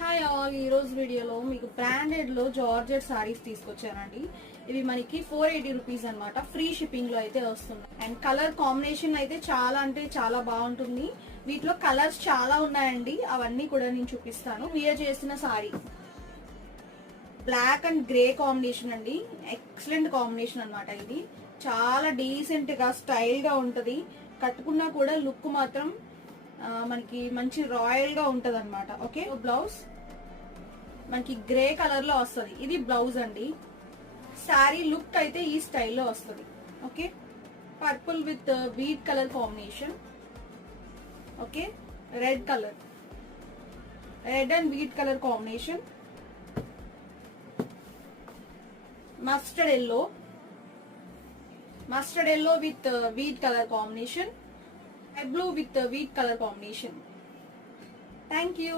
Hi all, ఈ రోజు వీడియోలో మీకు బ్రాండెడ్ లో జార్జెట్ సారీస్ తీసుకొచ్చానండి. ఇవి మనకి 480 రూపీస్ అనమాట. ఫ్రీ షిప్పింగ్ లో అయితే వస్తుంది. అండ్ కలర్ కాంబినేషన్ అయితే చాలా అంటే చాలా బాగుంటుంది. వీటిలో కలర్స్ చాలా ఉన్నాయండి, అవన్నీ కూడా నేను చూపిస్తాను. వియర్ చేసిన sari black and grey combination అండి. ఎక్సలెంట్ కాంబినేషన్ అనమాట. ఇది చాలా డీసెంట్ గా స్టైల్ గా ఉంటది. కట్టుకున్నా కూడా లుక్ మాత్రం మనకి మంచి రాయల్ గా ఉంటది అనమాట. ఓకే, బ్లౌజ్ మనకి గ్రే కలర్ లో వస్తుంది. ఇది బ్లౌజ్ అండి. శారీ లుక్ అయితే ఈ స్టైల్లో వస్తుంది. Okay, purple with wheat colour combination. Okay, red colour, red and wheat colour combination. Mustard yellow with wheat colour combination. Blue with the wheat color combination. Thank you.